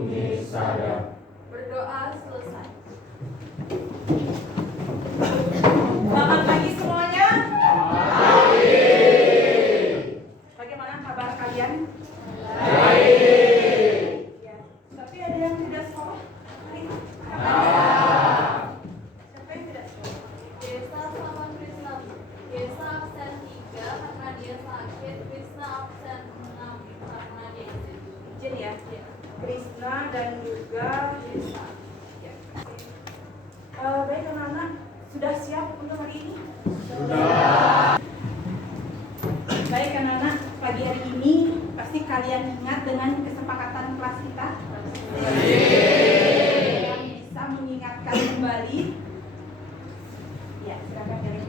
Nisada. Berdoa selesai. Selamat pagi semuanya. Baik. Bagaimana kabar kalian? Baik. Ya. Tapi ada yang tidak sekolah hari ini? Siapa yang tidak sekolah? Desa sama Krisna. Desa absen 3 karena dia sakit. Krisna absen 6 karena dia izin. Izin ya. Ya. Krisna dan juga Desa. Ya. Baik anak-anak, sudah siap untuk hari ini? Sudah. Baik anak-anak, pagi hari ini pasti kalian ingat dengan kesepakatan kelas kita? Yang bisa mengingatkan kembali. Ya, silakan Karen.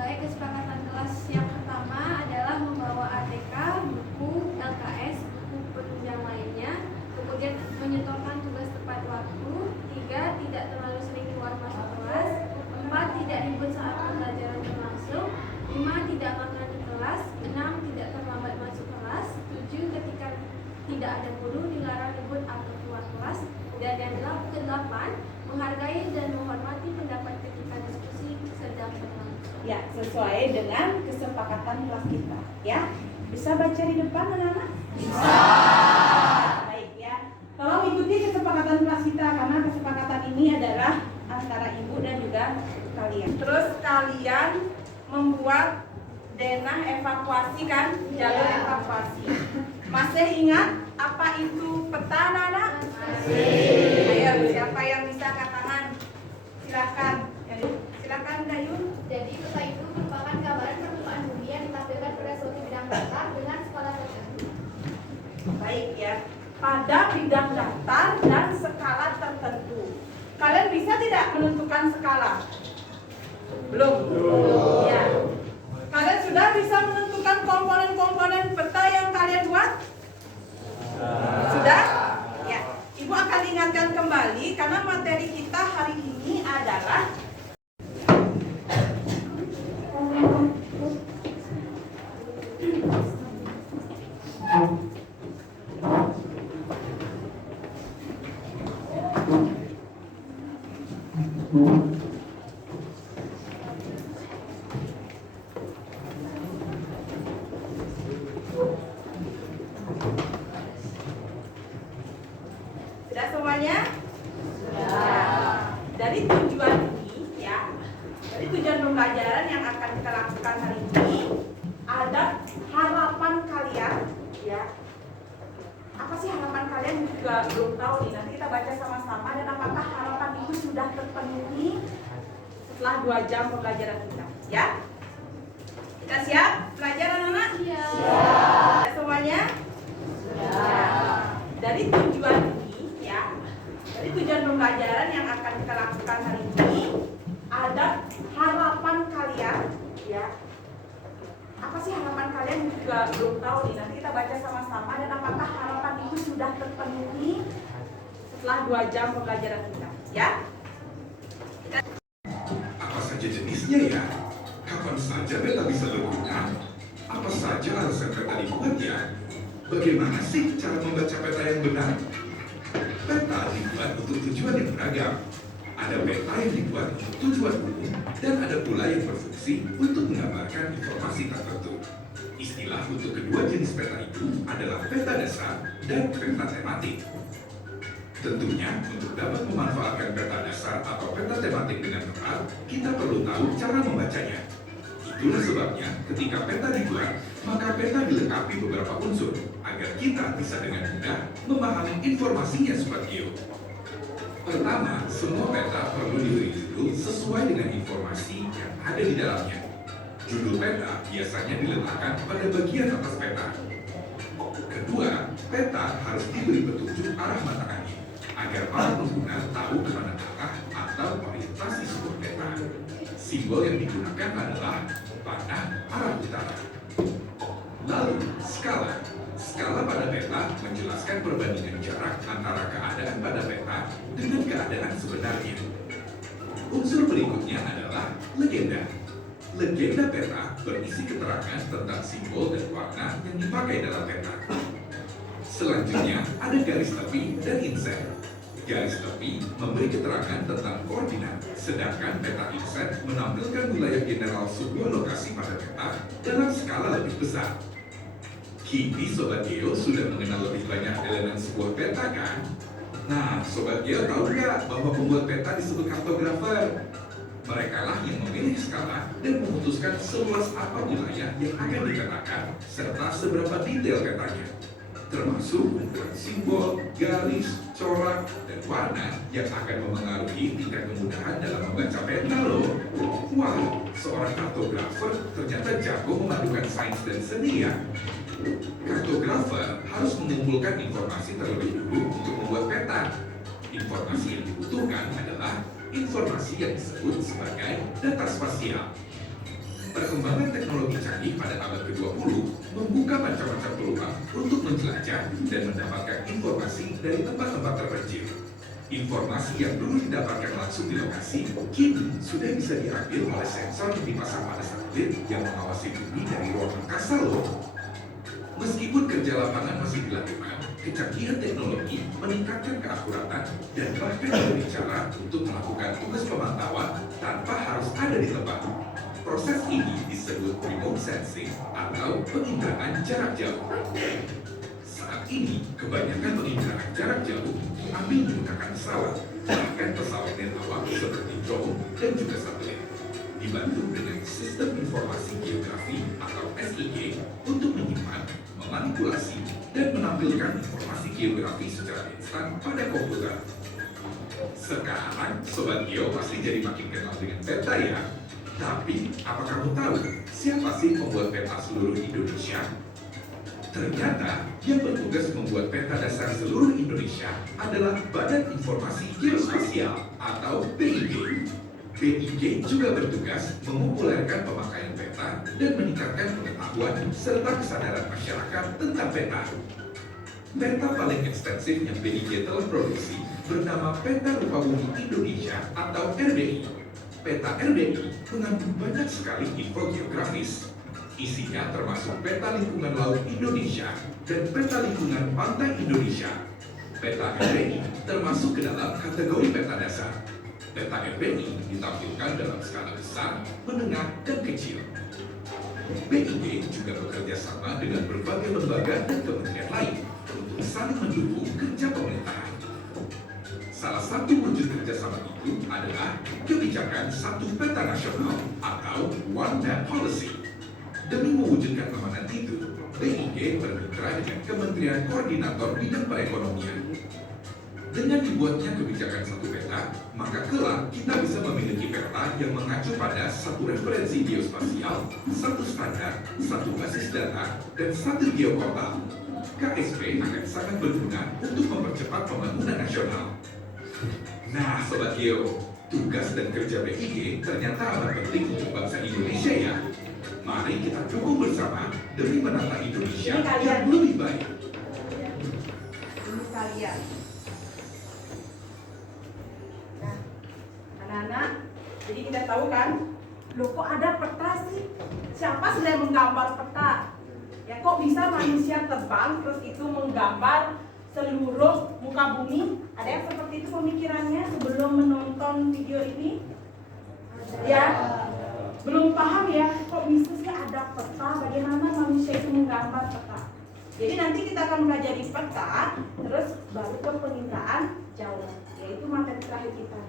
Baik, kesepakatan kelas yang pertama adalah membawa ATK, buku, LKS, buku penunjang lainnya. Kemudian menyetorkan tugas tepat waktu. 3. Tidak terlalu sering keluar masuk kelas. 4. Tidak ribut saat pembelajaran berlangsung. 5. Tidak makan di kelas. 6. Tidak terlambat masuk kelas. 7. Ketika tidak ada guru dilarang ribut atau keluar kelas. Dan yang ke-8, menghargai dan menghormati pendapat ketika diskusi sedang berlangsung. Ya, sesuai dengan kesepakatan kelas kita. Ya, bisa baca di depan anak-anak? Bisa. Baik ya. Tolong ikuti kesepakatan kelas kita karena kesepakatan ini adalah antara ibu dan juga kalian. Terus kalian membuat denah evakuasi kan? Jalur evakuasi. Masih ingat apa itu peta anak-anak? Ayo, siapa yang bisa angkat tangan? Silakan. Silakan Dayun. Jadi peta itu merupakan gambaran permukaan bumi yang ditampilkan pada suatu bidang datar dengan skala tertentu. Baik ya. Pada bidang datar dan skala tertentu. Kalian bisa tidak menentukan skala? Belum. Ya. Kalian sudah bisa menentukan komponen-komponen peta yang kalian buat? Sudah? Ya. Ibu akan ingatkan kembali karena materi kita hari ini adalah sudah semuanya? Sudah. Dari tujuan ini ya, dari tujuan pembelajaran yang akan kita lakukan hari ini ada harapan kalian ya. Apa sih harapan kalian juga belum tahu nih. Nanti kita baca sama-sama dan apakah harapan itu sudah terpenuhi setelah 2 jam pembelajaran kita ya. Kita siap belajar anak-anak? Iya. Sudah semuanya? Sudah. Dari tujuan ini ya, dari tujuan pembelajaran yang akan kita lakukan hari ini ada harapan kalian ya. Apa sih harapan kalian juga belum tahu nih. Nanti kita baca sama-sama dan apakah harapan itu sudah terpenuhi setelah 2 jam pembelajaran kita ya. Apa saja jenisnya ya? Kapan saja peta bisa berguna? Apa saja alasan peta dibuat ya? Bagaimana sih cara membaca peta yang benar? Peta dibuat untuk tujuan yang beragam. Ada peta yang dibuat untuk tujuan umum dan ada pula yang berfungsi untuk menggambarkan informasi tertentu. Istilah untuk kedua jenis peta itu adalah peta dasar dan peta tematik. Tentunya, untuk dapat memanfaatkan peta dasar atau peta tematik dengan tepat, kita perlu tahu cara membacanya. Itulah sebabnya, ketika peta dibuat, maka peta dilengkapi beberapa unsur agar kita bisa dengan mudah memahami informasinya Sobat Geo. Pertama, semua peta perlu diberi judul sesuai dengan informasi yang ada di dalamnya. Judul peta biasanya diletakkan pada bagian atas peta. Kedua, peta harus diberi petunjuk arah mata angin agar para pengguna tahu kemana arah atau orientasi sebuah peta. Simbol yang digunakan adalah panah arah utara. Lalu, skala. Skala pada peta menjelaskan perbandingan jarak antara keadaan pada peta dengan keadaan sebenarnya. Unsur berikutnya adalah legenda. Legenda peta berisi keterangan tentang simbol dan warna yang dipakai dalam peta. Selanjutnya ada garis tepi dan inset. Garis tepi memberi keterangan tentang koordinat, sedangkan peta inset menampilkan wilayah general sebuah lokasi pada peta dalam skala lebih besar. Kini Sobat Geo sudah mengenal lebih banyak elemen sebuah peta kan? Nah, Sobat Geo tahu nggak bahwa pembuat peta disebut kartografer? Mereka lah yang memilih skala dan memutuskan seluas apa wilayah yang akan dipetakan serta seberapa detail petanya, termasuk ukuran simbol, garis, corak, dan warna yang akan memengaruhi tingkat kemudahan dalam membaca peta loh. Wah, seorang kartografer ternyata jago memadukan sains dan seni ya. Kartografer harus mengumpulkan informasi terlebih dulu untuk membuat peta. Informasi yang dibutuhkan adalah informasi yang disebut sebagai data spasial. Perkembangan teknologi canggih pada abad ke-20 membuka macam-macam peluang untuk menjelajah dan mendapatkan informasi dari tempat-tempat terpencil. Informasi yang dulu didapatkan langsung di lokasi, kini sudah bisa diambil oleh sensor yang dipasang pada satelit yang mengawasi bumi dari ruang angkasa loh. Meskipun kerja lapangan masih dilakukan, kecanggihan teknologi meningkatkan keakuratan dan bahkan berbicara untuk melakukan tugas pemantauan tanpa harus ada di tempat. Proses ini disebut remote sensing atau penginderaan jarak jauh. Saat ini, kebanyakan penginderaan jarak jauh diambil menggunakan pesawat, bahkan pesawat nirlawak seperti drone dan juga satelit. Dibantu dengan sistem informasi geografi atau SIG untuk menyimpan, memanipulasi, dan menampilkan informasi geografi secara instan pada komputer. Sekarang, Sobat Geo pasti jadi makin kenal dengan peta ya. Tapi, apa kamu tahu siapa sih pembuat peta seluruh Indonesia? Ternyata, yang bertugas membuat peta dasar seluruh Indonesia adalah Badan Informasi Geospasial atau BIG. BIG juga bertugas mempopulerkan pemakaian peta dan meningkatkan pengetahuan serta kesadaran masyarakat tentang peta. Peta paling ekstensif yang BIG telah produksi bernama Peta Rupa Bumi Indonesia atau RBI. Peta RBI mengandung banyak sekali info geografis. Isinya termasuk peta lingkungan laut Indonesia dan peta lingkungan pantai Indonesia. Peta RBI termasuk ke dalam kategori peta dasar. Peta RBI ditampilkan dalam skala besar, menengah, dan kecil. BIG juga bekerja sama dengan berbagai lembaga dan kementerian lain untuk saling mendukung kerja pemerintahan. Salah satu wujud kerjasama itu adalah kebijakan satu peta nasional atau One Map Policy. Demi mewujudkan amanat itu, BIG bermitra dengan Kementerian Koordinator Bidang Perekonomian. Dengan dibuatnya kebijakan satu peta, maka kelak kita bisa memiliki peta yang mengacu pada satu referensi geospasial, satu standar, satu basis data, dan satu geokota. KSP akan sangat berguna untuk mempercepat pembangunan nasional. Nah, Sobat Geo, tugas dan kerja BIG ternyata amat penting untuk bangsa Indonesia ya. Mari kita dukung bersama demi menata Indonesia yang lebih baik. Ini kalian. Nah, anak-anak, jadi kita tahu kan, loh kok ada peta sih? Siapa sih yang menggambar peta? Ya kok bisa manusia terbang terus itu menggambar seluruh muka bumi? Ada yang seperti itu pemikirannya sebelum menonton video ini? Ya, belum paham ya, kok bisa sih ada peta? Bagaimana manusia itu menggambar peta? Jadi nanti kita akan mempelajari peta, terus baru ke penginderaan jauh, yaitu materi terakhir kita.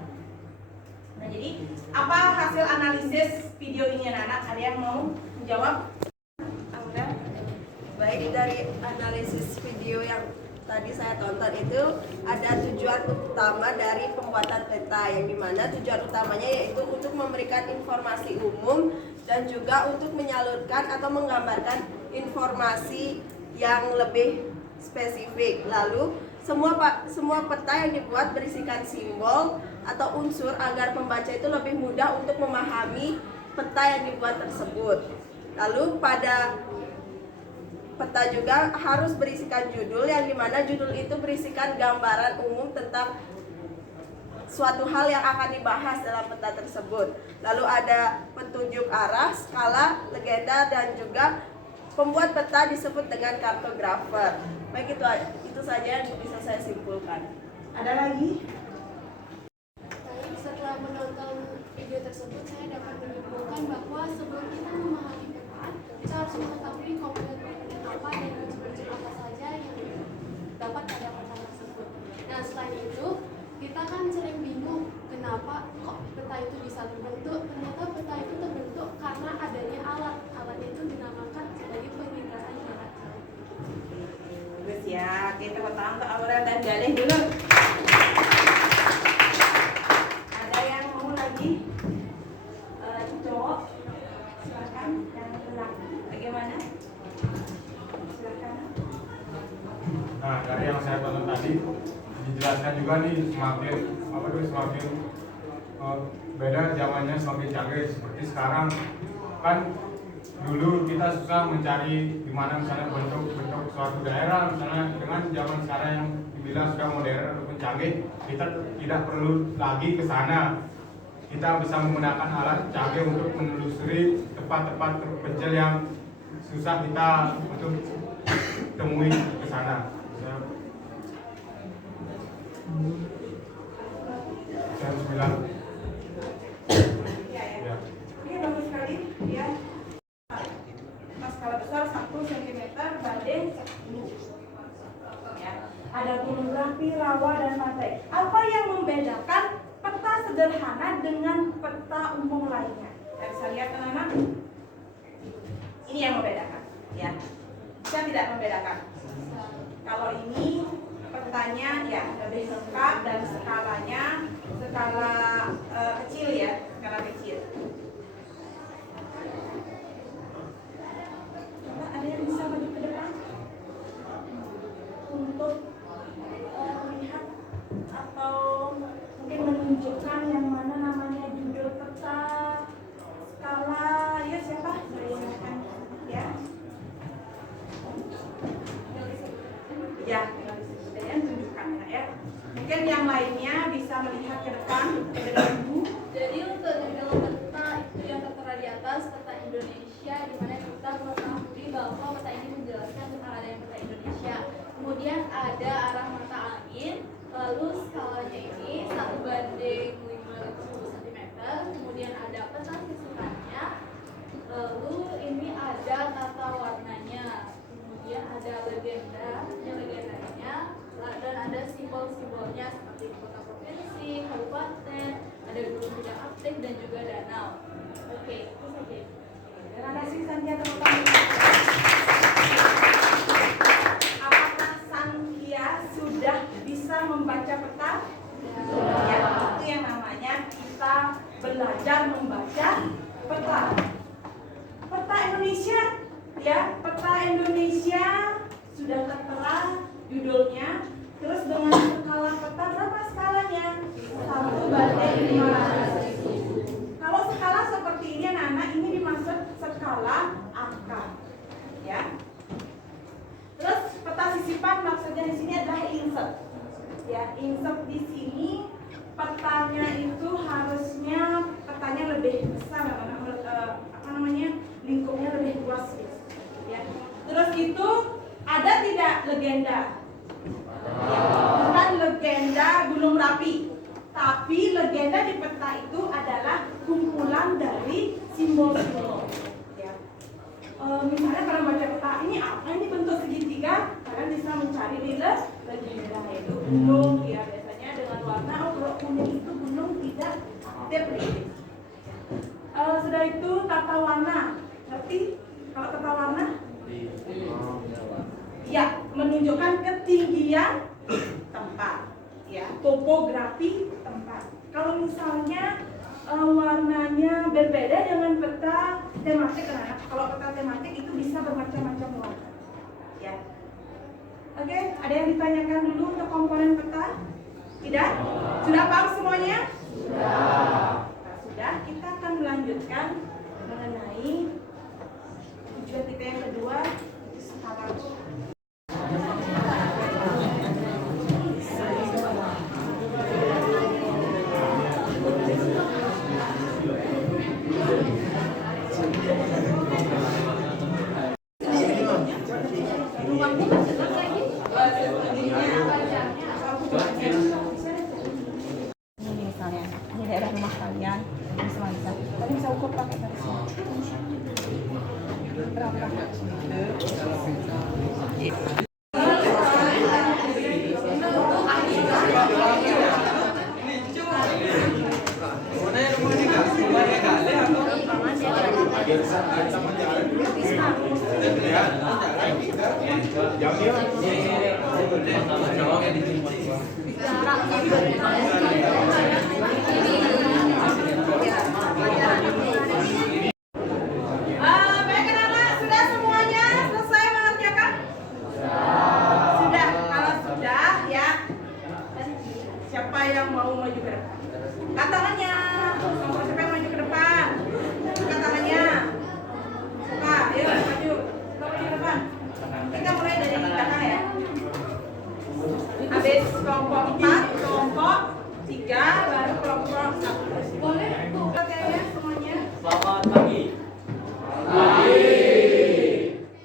Nah, jadi apa hasil analisis video ini anak-anak? Ada yang mau menjawab? Baik, dari analisis video yang tadi saya tonton itu ada tujuan utama dari pembuatan peta, yang dimana tujuan utamanya yaitu untuk memberikan informasi umum dan juga untuk menyalurkan atau menggambarkan informasi yang lebih spesifik. Lalu semua peta yang dibuat berisikan simbol atau unsur agar pembaca itu lebih mudah untuk memahami peta yang dibuat tersebut. Lalu pada peta juga harus berisikan judul, yang dimana judul itu berisikan gambaran umum tentang suatu hal yang akan dibahas dalam peta tersebut. Lalu ada petunjuk arah, skala, legenda, dan juga pembuat peta disebut dengan kartografer. Baik, itu saja yang bisa saya simpulkan. Ada lagi? Baik, setelah menonton video tersebut, saya dapat menyimpulkan bahwa sebelum kita memahami peta, kita harus mengetahui komponen-komponen apa dan unsur-unsur apa saja yang dapat pada peta tersebut. Nah, selain itu, kita kan sering bingung kenapa kok peta itu bisa terbentuk. Ternyata peta itu terbentuk karena adanya alat. Alatnya itu dinamakan sebagai pengingkaran jarak jauh. Bagus ya, kita tepuk tangan untuk Aurel dan Galih dulu. Ada yang mau lagi? Cowok, silakan. Yang lelaki, bagaimana? Silakan. Nah, dari yang saya tonton tadi dijelaskan juga nih semakin beda zamannya, semakin canggih. Seperti sekarang kan dulu kita susah mencari di mana misalnya bentuk suatu daerah, misalnya dengan zaman sekarang yang dibilang sudah modern ataupun canggih, kita tidak perlu lagi ke sana. Kita bisa menggunakan alat canggih untuk menelusuri tempat-tempat terpencil yang susah kita untuk temui ke sana. Saya sembilan. Ya. Ini bagus sekali ya. Skala besar 1 cm banding 10. Ya. Ada gunung berapi, rawa dan pantai. Apa yang membedakan peta sederhana dengan peta umum lainnya? Kita bisa lihat anak-anak. Ini yang membedakan, ya. Bisa tidak membedakan? Kalau ini petanya ya lebih lengkap dan skalanya skala kecil ya, skala kecil. Coba ada yang bisa maju ke depan untuk melihat atau mungkin menunjukkan yang mana namanya judul peta skala ya, siapa? Silakan ya. Ya, saya tunjukkan ya. Mungkin yang lainnya bisa melihat ke depan dulu. Jadi untuk judul peta itu yang tertera di atas, peta Indonesia, di mana kita mengetahui bahwa peta ini menjelaskan tentang adanya peta Indonesia. Kemudian ada arah mata angin, lalu skalanya ini 1:510 cm. Kemudian ada peta sisikannya, lalu ini ada tata warnanya. Kemudian ada legendanya, dan ada simbol-simbolnya seperti kota provinsi, kabupaten, ada gunung bidang aktif dan juga danau. Oke, itu saja. Terima kasih Santia, teman-teman. Apakah Santia sudah bisa membaca peta? Ya, itu yang namanya kita belajar membaca peta. Peta Indonesia, ya, peta Indonesia sudah tertera judulnya. Terus dengan skala peta berapa skalanya? 1:500. Kalau skala seperti ini anak-anak, ini dimaksud skala angka, ya. Terus peta sisipan maksudnya di sini adalah insert, ya. Insert di sini petanya itu harusnya petanya lebih besar, lingkupnya lebih luas, ya. Terus itu ada tidak legenda? Ya, bukan legenda Gunung Merapi, tapi legenda di peta itu adalah kumpulan dari simbol-simbol. Ya. Misalnya kalau baca peta ini apa? Ini bentuk segitiga, kalian bisa mencari di legenda, yaitu gunung. Ya, biasanya dengan warna. Oh, kalau kuning itu gunung, tidak aktif. Sudah itu tata warna. Ngerti? Kalau tata warna? Ya, menunjukkan ketinggian tempat, ya, topografi tempat. Kalau misalnya warnanya berbeda dengan peta tematik, kalau peta tematik itu bisa bermacam-macam warna, ya. Oke, ada yang ditanyakan dulu untuk komponen peta? Tidak? Sudah paham semuanya? Sudah. Nah, sudah, kita akan melanjutkan mengenai tujuan kita yang kedua, skala. Ruangnya masih lagi. Baik anak-anak, sudah semuanya selesai mengerjakan? Sudah. Kalau sudah ya, siapa yang mau maju ke depan? Angkat tangannya. Siapa yang maju ke depan? Angkat tangannya. Suka, ayo maju. Suka maju ke depan. Kita mulai dari belakang ya. Habis kelompok 4, kelompok 3, baru kelompok 1. Boleh buka kayaknya semuanya. Selamat pagi.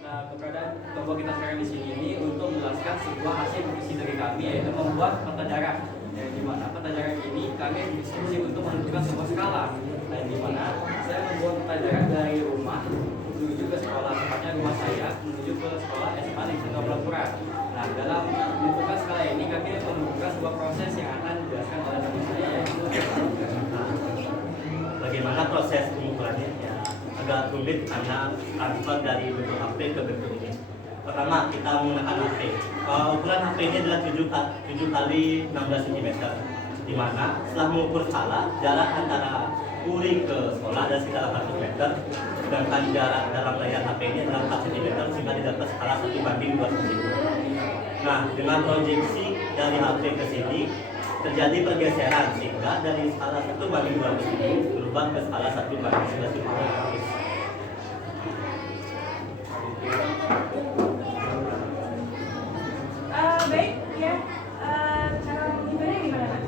Nah, keberadaan kelompok kita sekarang di sini ini untuk menjelaskan sebuah hasil diskusi dari kami, yaitu membuat peta jarak. Yang dimana peta jarak ini kami berdiskusi untuk menentukan sebuah skala. Dan dimana saya membuat peta jarak dari rumah menuju ke sekolah, tepatnya rumah saya menuju ke sekolah SMA Negeri Pura. Nah, dalam menentukan skala ini kami membuka sebuah proses yang akan dijelaskan oleh teman saya, yaitu bagaimana proses pengumpulannya ya agak rumit karena transfer dari bentuk HP ke bentuk ini. Pertama kita menggunakan HP. Ukuran HP ini adalah 7 kali 16 cm. Di mana setelah mengukur skala, jarak antara URI ke sekolah ada sekitar 8 meter, sedangkan jarak dalam layar HP ini adalah 4 cm sehingga didapat skala 1:2 cm. Nah, dengan proyeksi dari HP ke sini terjadi pergeseran sehingga dari skala 1:2 ini berubah ke skala 1:11 cm. Baik ya. Cara menghitungnya gimana Pak?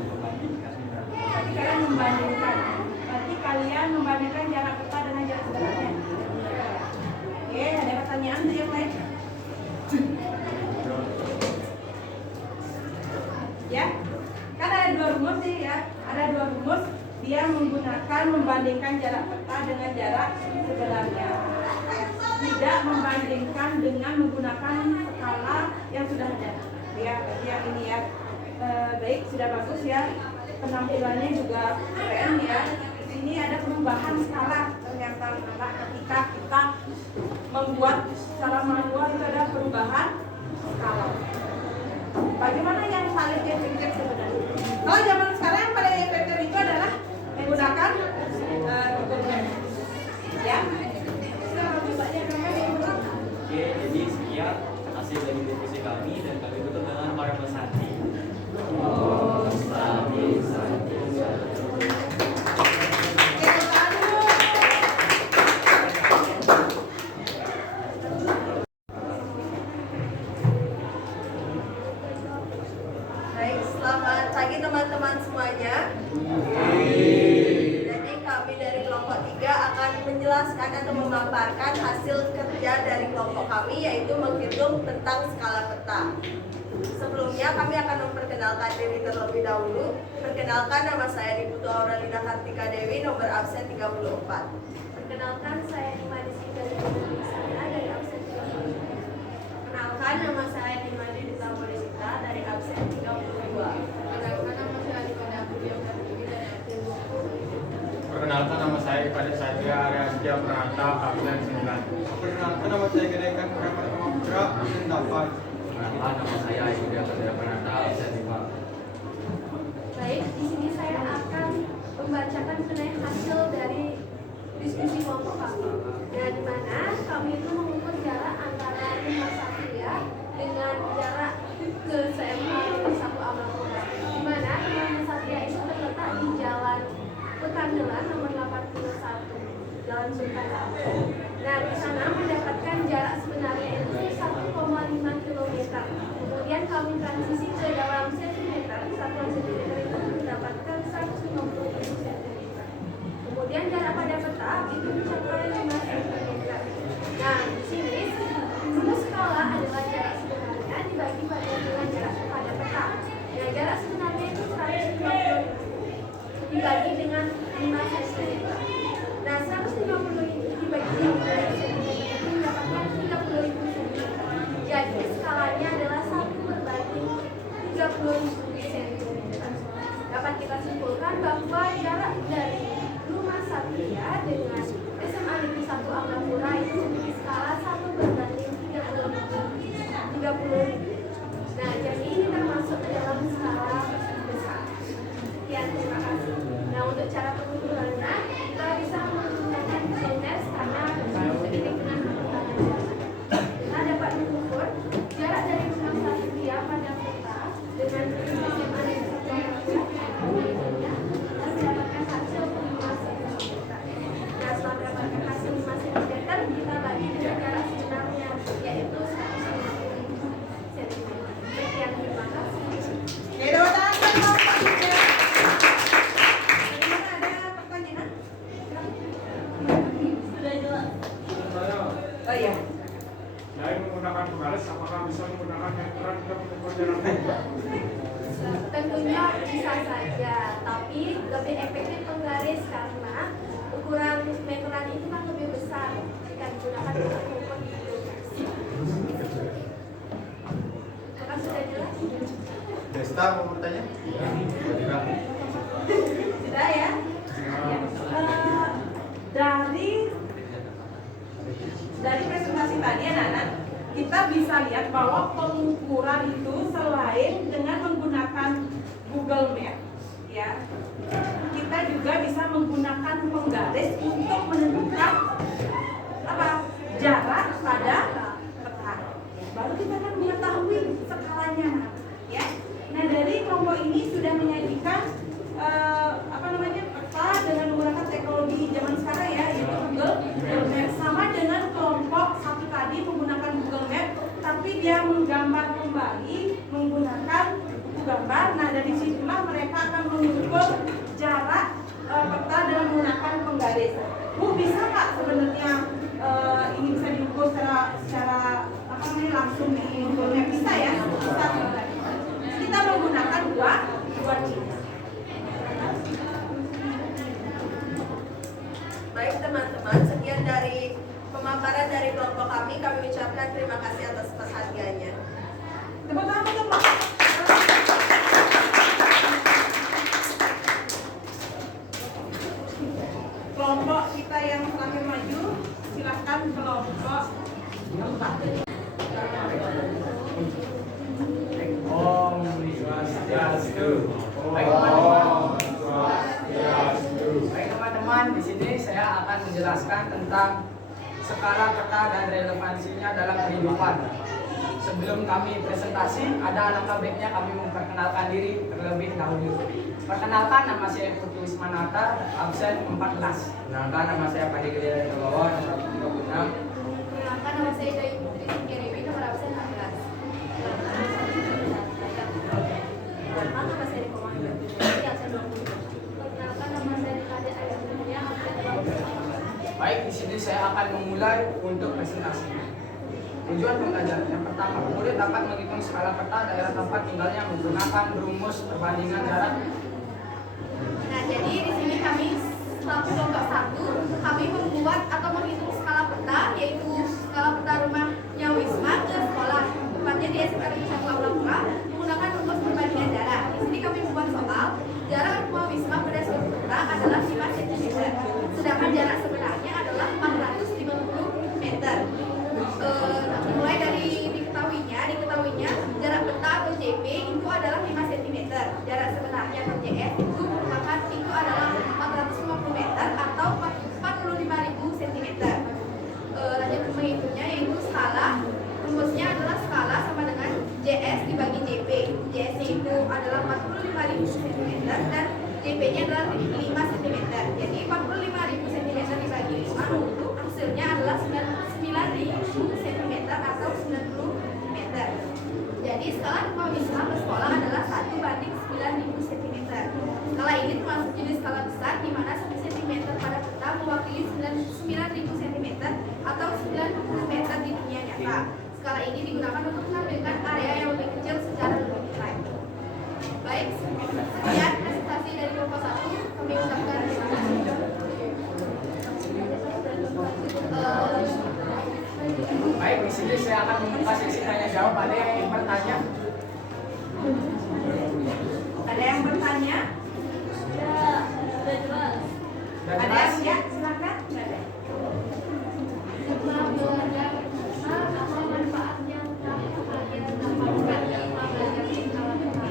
Tadi kalian membandingkan. Berarti kalian membandingkan jarak peta dengan jarak sebenarnya. Oke, ada pertanyaan dari yang lain? Ya, kan ada 2 rumus nih ya. Ada 2 rumus. Dia menggunakan membandingkan jarak peta dengan jarak sebenarnya. Tidak membandingkan dengan menggunakan skala yang sudah ada. Ya, berarti yang ini ya. Baik, sudah bagus ya. Penampilannya juga keren ya. Di sini ada perubahan skala ternyata anak ketika kita membuat secara manual itu ada perubahan skala. Bagaimana yang paling efektif sebenarnya? Kalau zaman sekarang yang paling efektif itu adalah menggunakan Google Maps. Ya. Oke, jadi sekian hasil dari diskusi kami dan kami tutup dengan para pesanti. Baik, selamat pagi teman-teman semuanya. Jadi kami dari kelompok 3 akan menjelaskan atau memaparkan hasil kerja dari kelompok kami, yaitu menghitung tentang skala peta. Sebelumnya kami akan memperkenalkan diri terlebih dahulu. Perkenalkan, nama saya Diputu Aurelina Kartika Dewi, nomor absen 34. Perkenalkan, saya Nimadi Sindari dari absen 30. Perkenalkan, nama saya Nimadi Dita Morisita dari absen 32. Perkenalkan, nama saya Adipanda Abudia Kartini dari absen 20. Perkenalkan, nama saya Ipada Satria Arya Setia Pranata, absen 9. Perkenalkan, nama saya Gedekan Prapat Putra, absen 8. Perkenalkan, nama saya Yuda Satria Pranata, absen 5. Baik, di sini saya akan membacakan mengenai hasil dari diskusi kelompok kami. Nah, di mana kami itu mengukur jarak antara rumah Satria dengan jarak ke SMA Negeri 1 Amapura. Di mana rumah Satria itu terletak di Jalan Pekandelan nomor 81, Jalan Sultan Agung. Nah, di sana mendapatkan jarak sebenarnya itu 1,5 km. Kemudian kami transisi ke dalam sentimeter, satuan sentimeter itu mendapatkan 150 cm. Kemudian jarak pada peta itu mencapai 5 cm. Nah, di sini rumus skala adalah jarak sebenarnya dibagi dengan jarak pada peta. Nah, jarak sebenarnya itu 150 dibagi dengan 5 cm. Nah, 150 ini dibagi dengan 5 cm itu mendapatkan 30.000 cm. Jadi skalanya adalah 1/30.000 cm. Dapat kita simpulkan bahwa jarak dari rumah Satria dengan SMA Negeri 1 Amapura itu memiliki skala 1/30.000. Nah, jadi ini termasuk dalam skala besar. Sebenarnya bisa saja, tapi lebih efektif penggaris karena ukuran meteran itu kan lebih besar jika digunakan untuk mengukur hidrografi. Apakah sudah jelas? Desta mau bertanya? Sudah ya? Dari presentasi tadi anak-anak, kita bisa lihat bahwa pengukuran itu selain dengan menggunakan Google Map, ya, kita juga bisa menggunakan penggaris untuk menentukan apa jarak pada peta. Baru kita akan mengetahui skalanya, ya. Nah, dari kelompok ini sudah menyajikan peta dengan menggunakan teknologi zaman sekarang, ya, yaitu Google Map. Sama dengan kelompok satu tadi menggunakan Google Map, tapi dia menggambar kembali menggunakan buku gambar. Nah, dari situlah mereka akan mengukur jarak peta dengan menggunakan penggaris. Bu, bisa Kak sebenarnya ini bisa diukur secara langsung di Google Map? Bisa ya? Bisa. Kita menggunakan dua chip. Baik teman-teman, sekian dari pemaparan dari kelompok kami ucapkan terima kasih atas perhatiannya. Tepuk tangan teman. Kelompok kita yang terakhir maju, silakan kelompok keempat. Om Swastiastu. Baik teman-teman, di sini saya akan menjelaskan tentang skala peta dan relevansinya dalam kehidupan. Sebelum kami presentasi, ada alangkah baiknya kami memperkenalkan diri terlebih dahulu. Perkenalkan, nama saya Putu Wismanata, absen 14. Perkenalkan, nama saya Padi Gede Tolawon, 136. Perkenalkan, nama saya Dai Putri Singkiriwi, nomor absen 16. Perkenalkan, nama saya Diko Mahir Putri, absen 20. Perkenalkan, nama saya Dikade Ayah Dunia, absen 20. Baik, di sini saya akan memulai untuk presentasi. Tujuan pembelajaran yang pertama, murid dapat menghitung skala peta daerah tempat tinggalnya menggunakan rumus perbandingan jarak. Nah, jadi di sini kami kelompok 1 kami membuat atau menghitung skala peta, yaitu skala peta rumahnya Wisma ke sekolah, tepatnya di SMK Negeri 1 Lampura, menggunakan rumus perbandingan jarak. Di sini kami membuat soal jarak rumah Wisma pada suatu peta adalah 5 cm, sedangkan jarak sebenarnya adalah 450 meter. Mulai dari diketahuinya jarak peta atau JP itu adalah 5 cm, jarak sebenarnya atau JS itu adalah 450 meter atau 45.000 cm. Lanjut menghitungnya, yaitu skala, rumusnya adalah skala sama dengan JS dibagi JP. JS nya itu adalah 45.000 cm dan JP nya adalah 5 cm. Jadi 45.000 cm dibagi 5, hasilnya adalah 9.000 cm atau 90 meter. Jadi skala rumah Wisma ke sekolah adalah 1:9.000 cm. Skala ini termasuk jenis skala besar, di mana 1 cm pada peta mewakili 9.000 cm atau 90 meter di dunia nyata. Skala ini digunakan untuk menampilkan area yang lebih kecil secara lebih detail. Baik, sekian presentasi dari kelompok 1. Kami ucapkan terima kasih. Baik, di sini saya akan membuka sesi tanya jawab. Ada yang ingin bertanya? Ada yang bertanya? Sudah jelas. Ada yang ya? Silakan. Setelah belajar apa manfaat yang kalian dapatkan setelah belajar skala peta?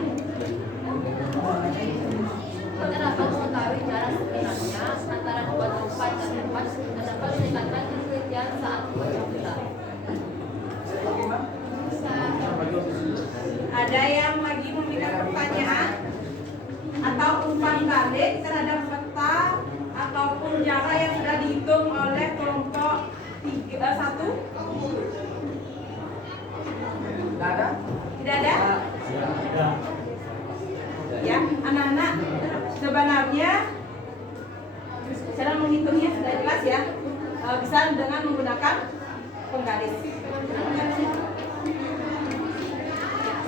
Kita dapat mengetahui jarak sebenarnya antara dua tempat dan tempat dan dapat meningkatkan penelitian saat membuat peta. Ada yang lagi memberikan pertanyaan atau umpan balik terhadap peta ataupun jarak yang sudah dihitung oleh kelompok 1? Tidak ada? Tidak ada? Ya, anak-anak, sebenarnya cara menghitungnya sudah jelas ya, bisa dengan menggunakan penggaris.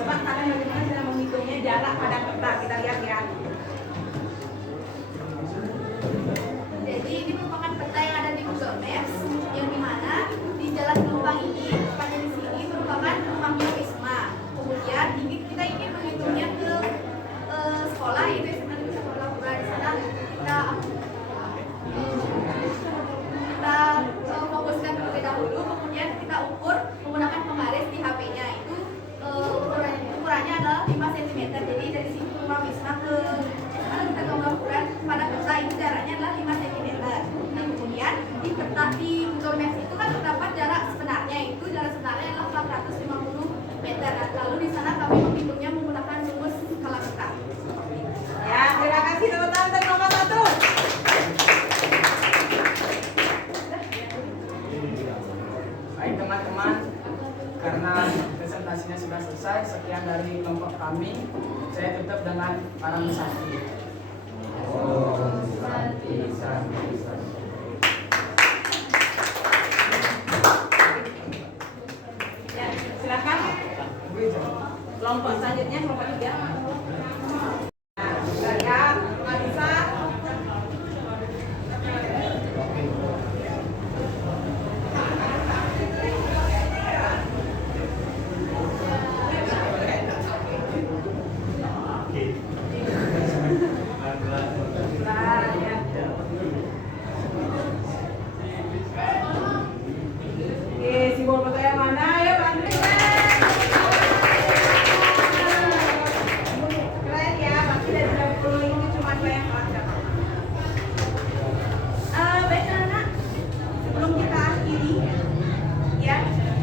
Coba kalian bagaimana cara menghitungnya jarak pada peta, kita lihat ya. Jadi ini merupakan peta yang ada di Google Maps, yang dimana di Jalan Pelumpang ini, tepatnya di sini merupakan rumahnya Wisma. Kemudian kita ingin menghitungnya ke sekolah, yaitu SMA Negeri 1 Lampura. Di sana kita fokuskan terlebih dahulu, kemudian kita ukur menggunakan pembaris di HP-nya. Itu ukurannya adalah 5 cm. Jadi dari sini rumah Wisma ke SMA Negeri 1 Lampura pada peta itu jaraknya adalah 5 cm. Nah, kemudian di peta di Google Maps itu kan terdapat jarak sebenarnya, itu jarak sebenarnya adalah 450 meter. Nah, lalu di sana kami menghitungnya menggunakan rumus skala peta. Ya, terima kasih teman-teman dari nomor 1. Baik teman-teman, karena presentasinya sudah selesai, sekian dari kelompok kami. Saya tutup dengan Parang Sakti. Ya, silakan. Kelompok selanjutnya kelompok 3. Nah, saya Marisa. Oke, simbol foto yang mana? Ayo bantu. Keren ya, pasti dari 20 itu cuma 2 yang kelak. Baik anak, sebelum kita akhiri, ya,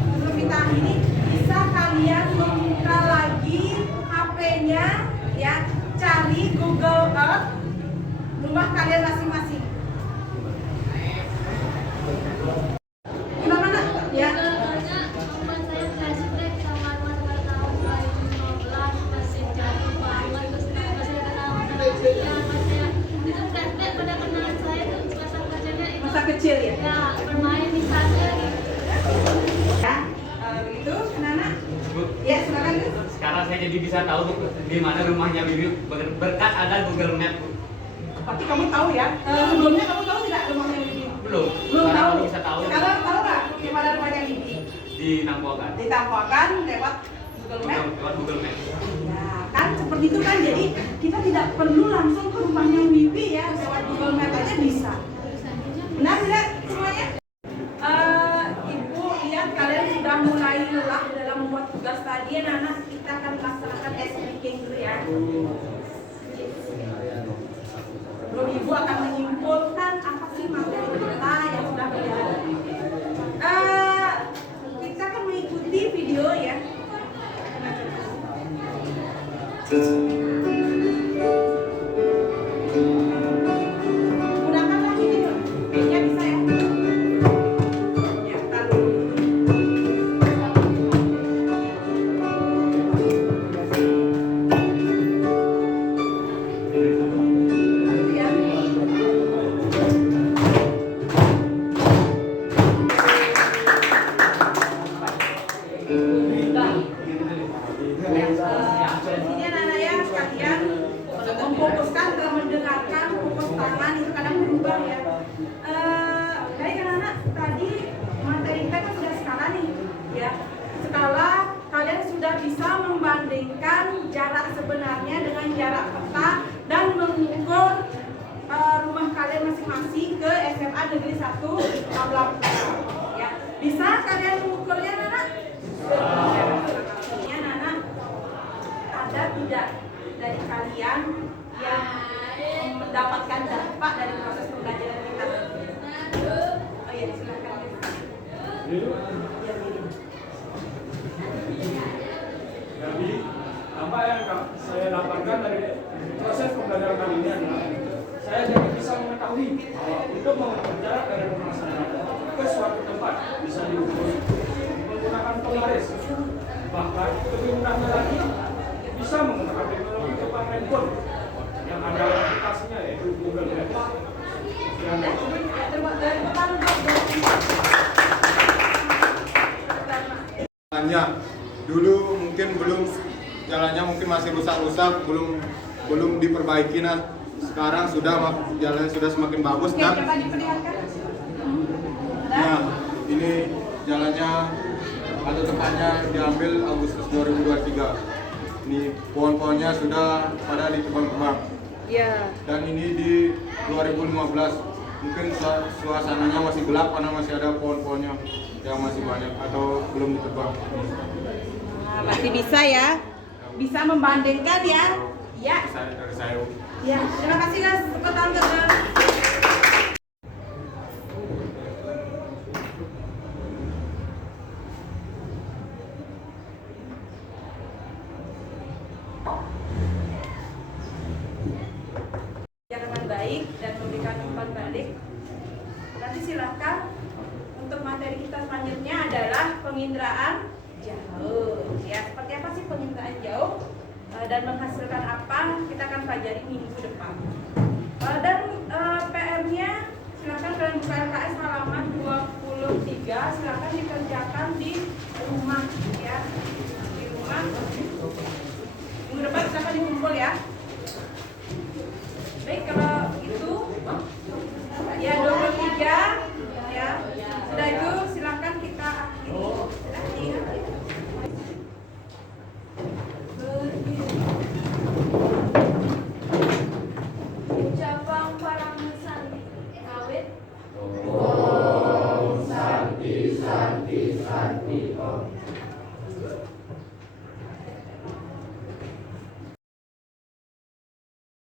sebelum kita akhiri, bisa kalian membuka lagi HP-nya, ya, cari Google Earth rumah kalian masing-masing. Gimana nak? Ya. Masa kecil ya? Ya, bermain di sana. Ya, begitu, anak-anak. Ya, silakan Bu. Sekarang saya jadi bisa tahu di mana rumahnya Bibi berkat ada Google Map. Bu. Berarti kamu tahu ya? Sebelumnya kamu tahu tidak rumahnya Bibi? Belum. Belum Sekarang tahu. baru bisa tahu. Sekarang tahu nggak di mana rumahnya Bibi? Di Nampokan. Ditampakkan lewat Google Map. Lewat Google Map. Ya, kan seperti itu kan. Jadi kita tidak perlu langsung ke rumahnya Bibi ya, lewat Google Map aja bisa. Benar tidak semuanya? Ibu lihat kalian sudah mulai lelah dalam membuat tugas tadi. Anak-anak, kita akan laksanakan speaking dulu ya. Sebelum ibu akan menyimpulkan apa sih materi kita yang sudah berjalan. Kita akan mengikuti video ya. Gunakanlah video. Videonya bisa ya. Ya, taruh. Ya. Ini anak-anak ya sekalian memfokuskan ke mendengarkan, fokus tangan itu kadang berubah ya. Baik anak-anak, tadi materi kita kan sudah skala nih ya. Skala kalian sudah bisa membandingkan jarak sebenarnya dengan jarak peta dan mengukur rumah kalian masing-masing ke SMA Negeri 1 Lampura ya. Bisa kalian mengukurnya anak-anak? Ya anak-anak, ada tidak dari kalian yang mendapatkan dampak dari proses pembelajaran kita? Oh iya, silakan. Jadi, apa yang saya dapatkan dari proses pembelajaran kali ini adalah saya jadi bisa mengetahui bahwa untuk mengukur jarak dari rumah saya ke suatu tempat bisa diukur menggunakan pembaris. Bahkan lebih mudahnya lagi bisa menggunakan teknologi kepala handphone yang ada aplikasinya yaitu Google Maps. Hanya dulu mungkin belum jalannya mungkin masih rusak-rusak, belum diperbaiki. Nah, sekarang jalannya sudah semakin bagus. Oke, Dan coba diperlihatkan. nah, ini jalannya atau tempatnya diambil Agustus 2023. Ini pohon-pohonnya sudah pada ditebang-tebang. Ya. Dan ini di 2015. Mungkin suasananya masih gelap karena masih ada pohon-pohonnya yang masih banyak atau belum ditebang. Nah, masih bisa ya? Bisa membandingkan ya? Ya. Dari saya. Ya, terima kasih guys. Tepuk tangan guys. Dengan baik dan memberikan umpan balik. Nanti silakan untuk materi kita selanjutnya adalah penginderaan jauh. Ya, seperti apa sih penginderaan jauh dan menghasilkan apa? Kita akan pelajari minggu depan. Dan PR-nya silakan kalian buka LKS halaman 23. Silakan dikerjakan di rumah ya. Di rumah. Minggu depan silakan dikumpul ya. Baik, kalau itu ya 23 ya. Sudah itu silakan kita akhiri. Ucapan para musanti awit Om Santi Santi Santi Om.